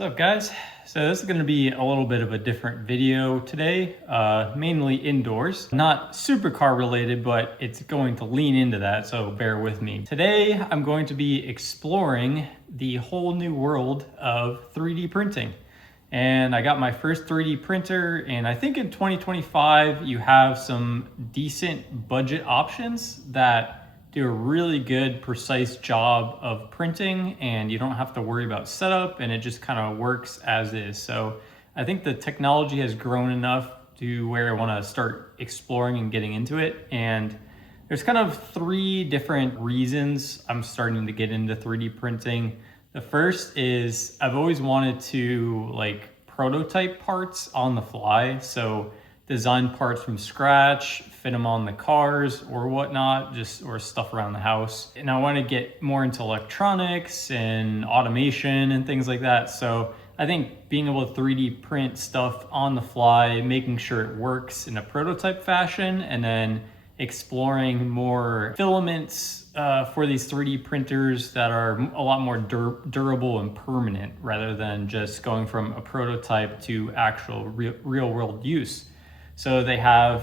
What's up, guys? So this is going to be a little bit of a different video today, mainly indoors. Not supercar related, but it's going to lean into that, so bear with me. Today, I'm going to be exploring the whole new world of 3D printing. And I got my first 3D printer, and I think in 2025, you have some decent budget options that do a really good, precise job of printing, and you don't have to worry about setup, and it just kind of works as is. So I think the technology has grown enough to where I want to start exploring and getting into it. And there's kind of three different reasons I'm starting to get into 3D printing. The first is I've always wanted to prototype parts on the fly. So design parts from scratch, fit them on the cars or whatnot, or stuff around the house. And I want to get more into electronics and automation and things like that. So I think being able to 3D print stuff on the fly, making sure it works in a prototype fashion, and then exploring more filaments for these 3D printers that are a lot more durable and permanent, rather than just going from a prototype to actual real world use. So they have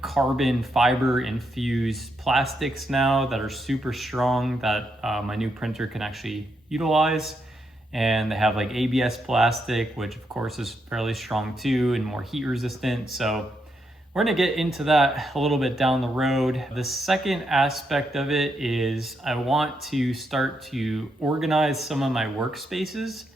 carbon fiber infused plastics now that are super strong that my new printer can actually utilize. And they have ABS plastic, which of course is fairly strong too and more heat resistant. So we're gonna get into that a little bit down the road. The second aspect of it is I want to start to organize some of my workspaces.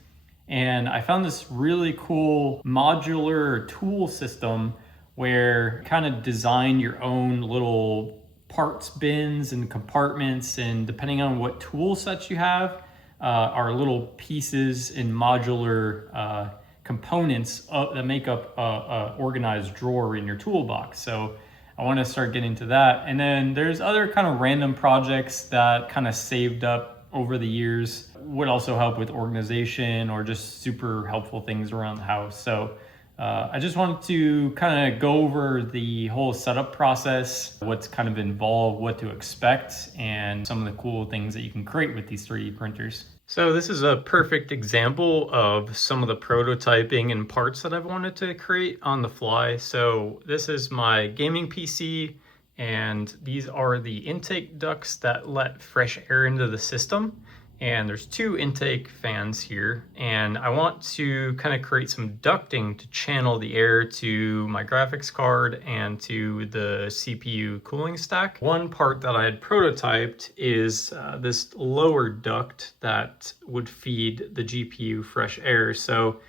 And I found this really cool modular tool system where you kind of design your own little parts bins and compartments, and depending on what tool sets you have, are little pieces and modular components that make up a organized drawer in your toolbox. So I want to start getting to that. And then there's other kind of random projects that kind of saved up over the years, would also help with organization or just super helpful things around the house. So I just wanted to kind of go over the whole setup process, what's kind of involved, what to expect, and some of the cool things that you can create with these 3D printers. So this is a perfect example of some of the prototyping and parts that I've wanted to create on the fly. So this is my gaming PC, and these are the intake ducts that let fresh air into the system. And there's two intake fans here, and I want to kind of create some ducting to channel the air to my graphics card and to the CPU cooling stack. One part that I had prototyped is this lower duct that would feed the GPU fresh air. So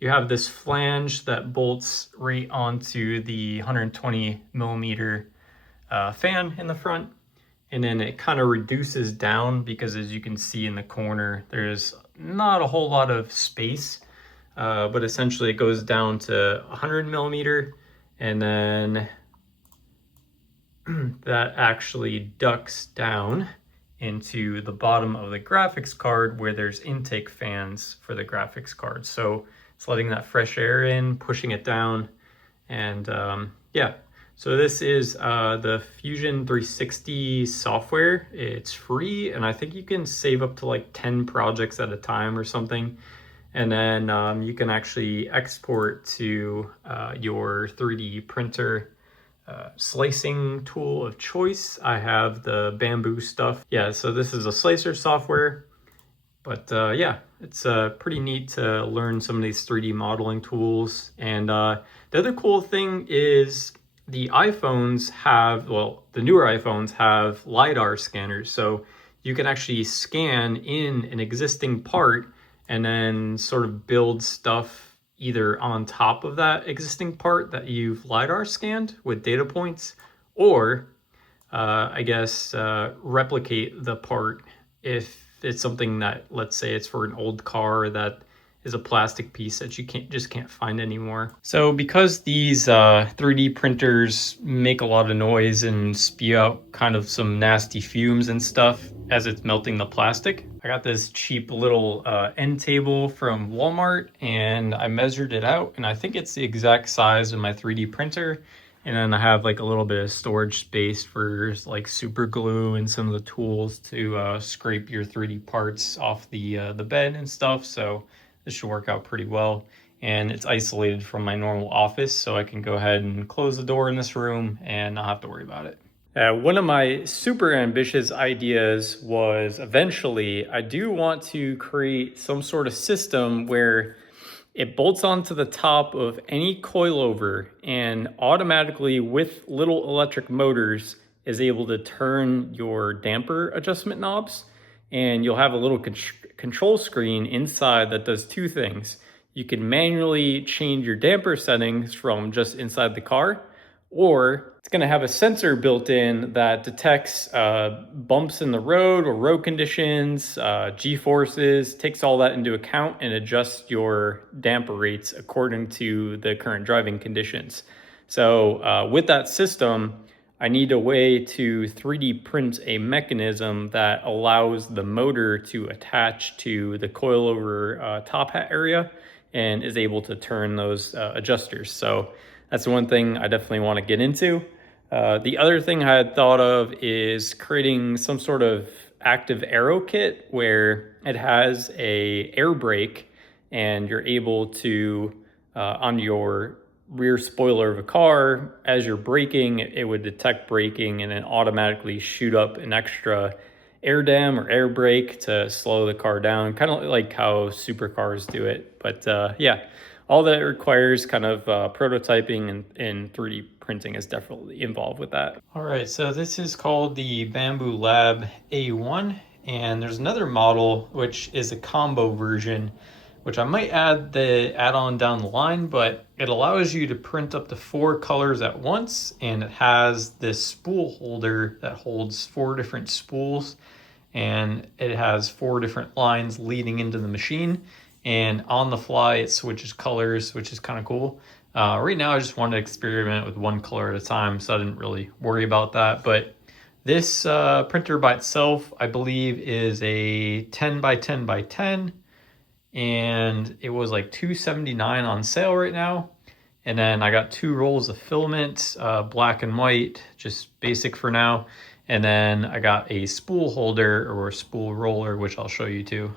you have this flange that bolts right onto the 120 millimeter fan in the front. And then it kind of reduces down because, as you can see in the corner, there's not a whole lot of space, but essentially it goes down to 100 millimeter, and then that actually ducts down into the bottom of the graphics card where there's intake fans for the graphics card. So it's letting that fresh air in, pushing it down, and yeah. So this is the Fusion 360 software. It's free, and I think you can save up to 10 projects at a time or something. And then you can actually export to your 3D printer slicing tool of choice. I have the Bambu stuff. Yeah, so this is a slicer software. But yeah, it's pretty neat to learn some of these 3D modeling tools. And the other cool thing is the iPhones have, the newer iPhones have LiDAR scanners. So you can actually scan in an existing part and then sort of build stuff either on top of that existing part that you've LiDAR scanned with data points, or replicate the part if it's something that, let's say it's for an old car that is a plastic piece that you can't find anymore. So because these 3D printers make a lot of noise and spew out kind of some nasty fumes and stuff as it's melting the plastic, I got this cheap little end table from Walmart, and I measured it out, and I think it's the exact size of my 3D printer. And then I have a little bit of storage space for super glue and some of the tools to scrape your 3D parts off the bed and stuff. So this should work out pretty well. And it's isolated from my normal office, so I can go ahead and close the door in this room and not have to worry about it. One of my super ambitious ideas was eventually I do want to create some sort of system where it bolts onto the top of any coilover and automatically, with little electric motors, is able to turn your damper adjustment knobs. And you'll have a little control screen inside that does two things. You can manually change your damper settings from just inside the car, or it's going to have a sensor built in that detects bumps in the road or road conditions, G-forces, takes all that into account and adjusts your damper rates according to the current driving conditions. So with that system, I need a way to 3D print a mechanism that allows the motor to attach to the coilover top hat area and is able to turn those adjusters. So that's one thing I definitely want to get into. The other thing I had thought of is creating some sort of active aero kit where it has a air brake and you're able to, on your rear spoiler of a car, as you're braking, it would detect braking and then automatically shoot up an extra air dam or air brake to slow the car down, kind of like how supercars do it. But yeah, all that requires kind of prototyping and 3D printing is definitely involved with that. All right, so this is called the Bambu Lab A1, and there's another model which is a combo version, which I might add the add-on down the line, but it allows you to print up to 4 colors at once, and it has this spool holder that holds 4 different spools, and it has 4 different lines leading into the machine, and on the fly it switches colors, which is kind of cool. Right now I just wanted to experiment with 1 color at a time, so I didn't really worry about that. But this printer by itself, I believe, is a 10 by 10 by 10, and it was like $279 on sale right now. And then I got 2 rolls of filament, black and white, just basic for now. And then I got a spool holder or a spool roller, which I'll show you too.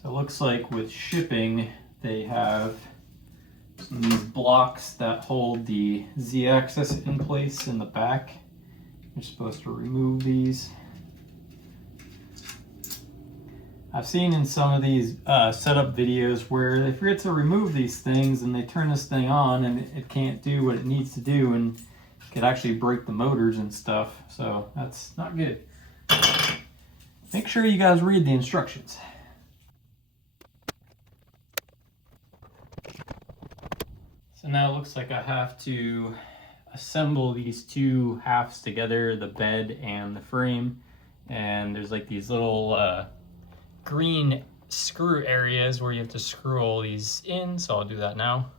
So it looks like with shipping, they have some of these blocks that hold the Z-axis in place in the back. You're supposed to remove these. I've seen in some of these setup videos where they forget to remove these things and they turn this thing on and it can't do what it needs to do and could actually break the motors and stuff. So that's not good. Make sure you guys read the instructions. So now it looks like I have to assemble these 2 halves together, the bed and the frame. And there's like these little green screw areas where you have to screw all these in, so I'll do that now.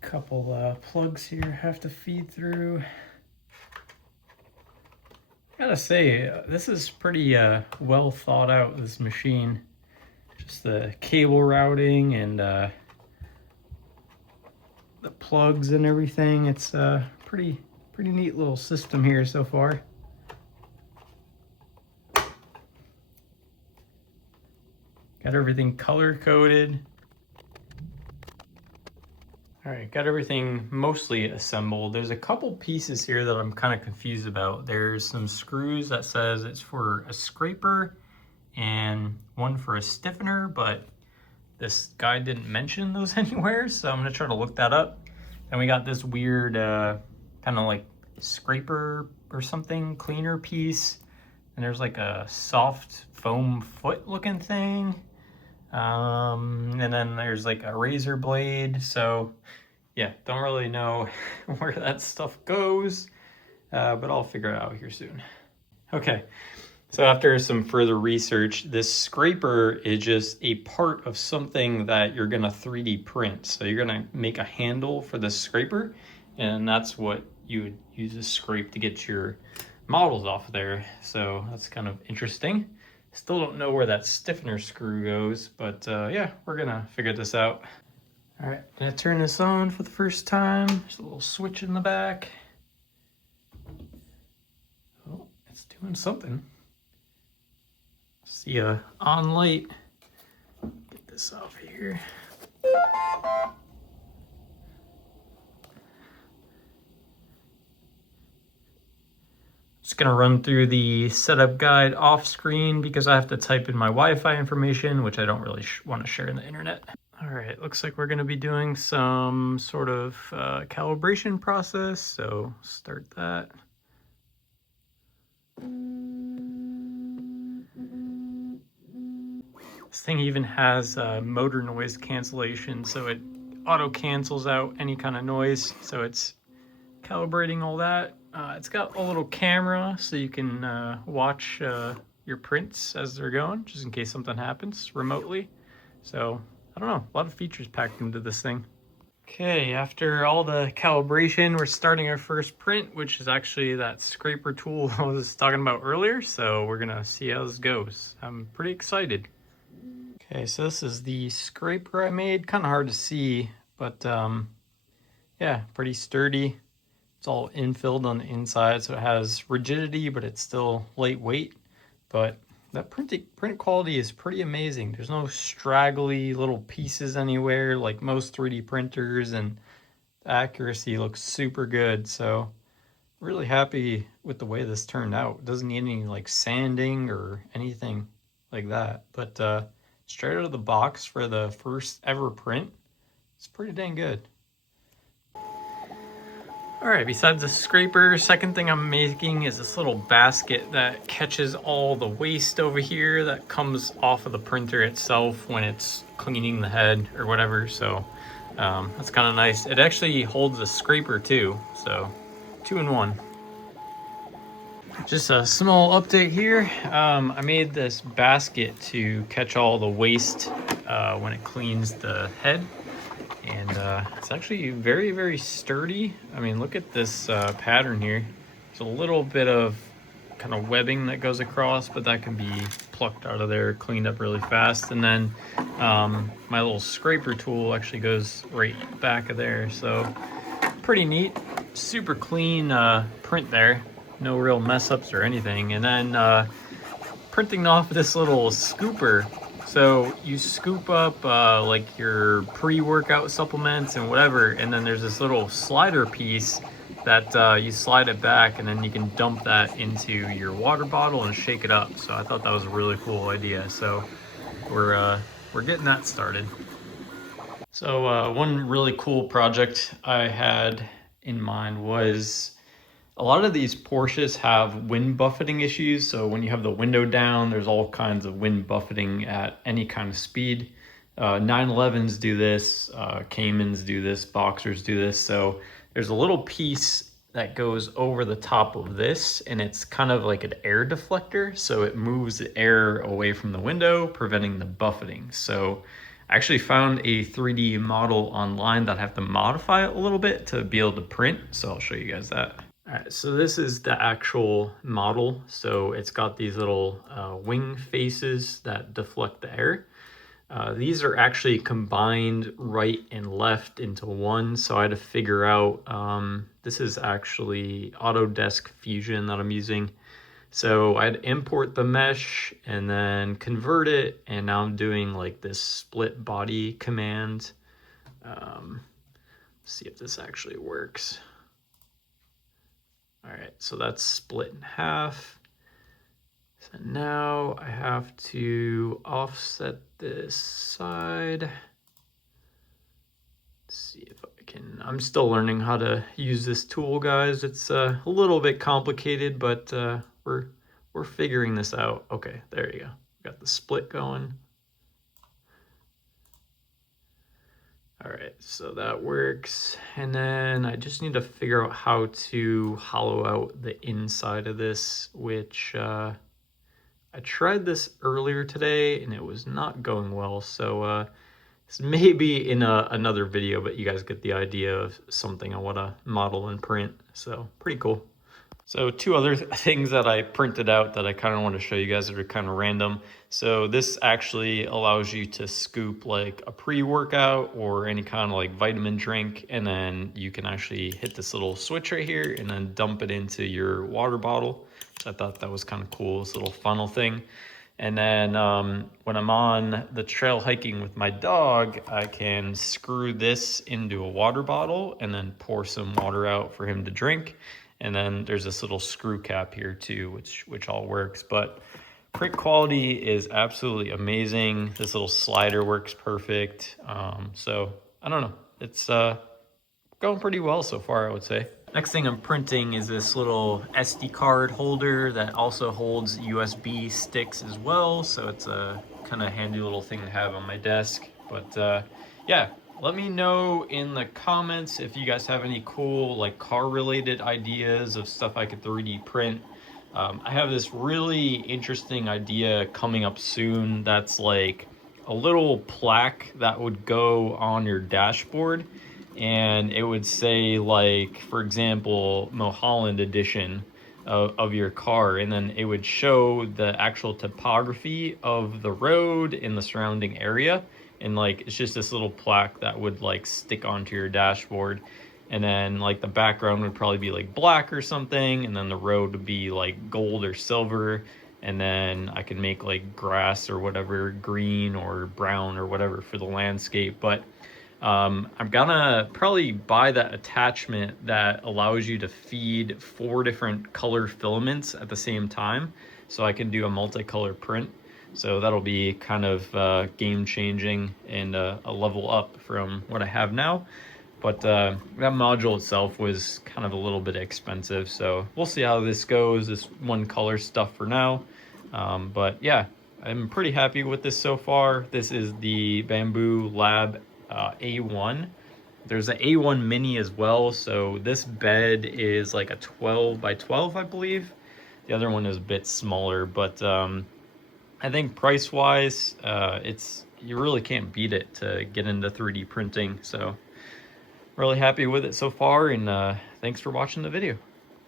Couple plugs here have to feed through. Gotta say, this is pretty well thought out, this machine. Just the cable routing and the plugs and everything. It's a pretty neat little system here so far. Got everything color coded. All right, got everything mostly assembled. There's a couple pieces here that I'm kind of confused about. There's some screws that says it's for a scraper and one for a stiffener, but this guy didn't mention those anywhere, so I'm gonna try to look that up. And we got this weird kind of like scraper or something, cleaner piece. And there's like a soft foam foot looking thing. And then there's like a razor blade. So yeah, don't really know where that stuff goes, but I'll figure it out here soon. Okay, So after some further research, this scraper is just a part of something that you're gonna 3D print. So you're gonna make a handle for the scraper, and that's what you would use a scrape to get your models off there. So that's kind of interesting. Still don't know where that stiffener screw goes, but yeah, we're gonna figure this out. All right, gonna turn this on for the first time. There's a little switch in the back. Oh, it's doing something. See a on light. Get this off here. Just gonna run through the setup guide off screen because I have to type in my Wi-Fi information, which I don't really want to share in the internet. All right, looks like we're gonna be doing some sort of calibration process, so start that. This thing even has motor noise cancellation, so it auto cancels out any kind of noise. So it's calibrating all that. It's got a little camera so you can watch your prints as they're going, just in case something happens remotely. So I don't know, a lot of features packed into this thing. Okay, after all the calibration, we're starting our first print, which is actually that scraper tool I was talking about earlier. So we're gonna see how this goes. I'm pretty excited. Okay, so this is the scraper I made. Kind of hard to see, but yeah, pretty sturdy. It's all infilled on the inside, so it has rigidity, but it's still lightweight. But that print quality is pretty amazing. There's no straggly little pieces anywhere like most 3D printers, and the accuracy looks super good. So really happy with the way this turned out. It doesn't need any like sanding or anything like that. But straight out of the box for the first ever print, it's pretty dang good. All right, besides the scraper, second thing I'm making is this little basket that catches all the waste over here that comes off of the printer itself when it's cleaning the head or whatever. So that's kind of nice. It actually holds a scraper too, so 2-in-1. Just a small update here. I made this basket to catch all the waste when it cleans the head. And it's actually very, very sturdy. I mean, look at this pattern here. There's a little bit of kind of webbing that goes across, but that can be plucked out of there, cleaned up really fast. And then my little scraper tool actually goes right back of there. So pretty neat, super clean print there. No real mess ups or anything. And then printing off this little scooper. So you scoop up like your pre-workout supplements and whatever, and then there's this little slider piece that you slide it back, and then you can dump that into your water bottle and shake it up. So I thought that was a really cool idea. So we're getting that started. So one really cool project I had in mind was a lot of these Porsches have wind buffeting issues. So when you have the window down, there's all kinds of wind buffeting at any kind of speed. 911s do this, Caymans do this, Boxers do this. So there's a little piece that goes over the top of this, and it's kind of like an air deflector. So it moves the air away from the window, preventing the buffeting. So I actually found a 3D model online that I have to modify it a little bit to be able to print. So I'll show you guys that. All right, so this is the actual model. So it's got these little wing faces that deflect the air. These are actually combined right and left into one. So I had to figure out, this is actually Autodesk Fusion that I'm using. So I had to import the mesh and then convert it. And now I'm doing like this split body command. See if this actually works. All right, so that's split in half. So now I have to offset this side. Let's see if I can, I'm still learning how to use this tool, guys. It's a little bit complicated, but we're figuring this out. Okay, there you go. Got the split going. All right, so that works. And then I just need to figure out how to hollow out the inside of this, which I tried this earlier today and it was not going well, so this may be in another video, but you guys get the idea of something I want to model and print, so pretty cool. So two other things that I printed out that I kind of want to show you guys that are kind of random. So this actually allows you to scoop like a pre-workout or any kind of like vitamin drink, and then you can actually hit this little switch right here and then dump it into your water bottle. So I thought that was kind of cool, this little funnel thing. And then when I'm on the trail hiking with my dog, I can screw this into a water bottle and then pour some water out for him to drink. And then there's this little screw cap here too, which all works. But print quality is absolutely amazing. This little slider works perfect. So I don't know, it's going pretty well so far, I would say. Next thing I'm printing is this little SD card holder that also holds USB sticks as well. So it's a kind of handy little thing to have on my desk. But yeah, let me know in the comments if you guys have any cool like car related ideas of stuff I could 3D print. I have this really interesting idea coming up soon that's like a little plaque that would go on your dashboard, and it would say, like, for example, Mulholland edition of your car, and then it would show the actual topography of the road in the surrounding area, and like it's just this little plaque that would like stick onto your dashboard, and then like the background would probably be like black or something, and then the road would be like gold or silver, and then I could make like grass or whatever green or brown or whatever for the landscape. But I'm gonna probably buy that attachment that allows you to feed 4 different color filaments at the same time, so I can do a multicolor print. So that'll be kind of game changing and a level up from what I have now. But that module itself was kind of a little bit expensive, so we'll see how this goes, this one color stuff for now. But yeah, I'm pretty happy with this so far. This is the Bambu Lab A1. There's an A1 mini as well, so this bed is like a 12 by 12, I believe. The other one is a bit smaller, but I think price wise, you really can't beat it to get into 3D printing. So really happy with it so far, and thanks for watching the video.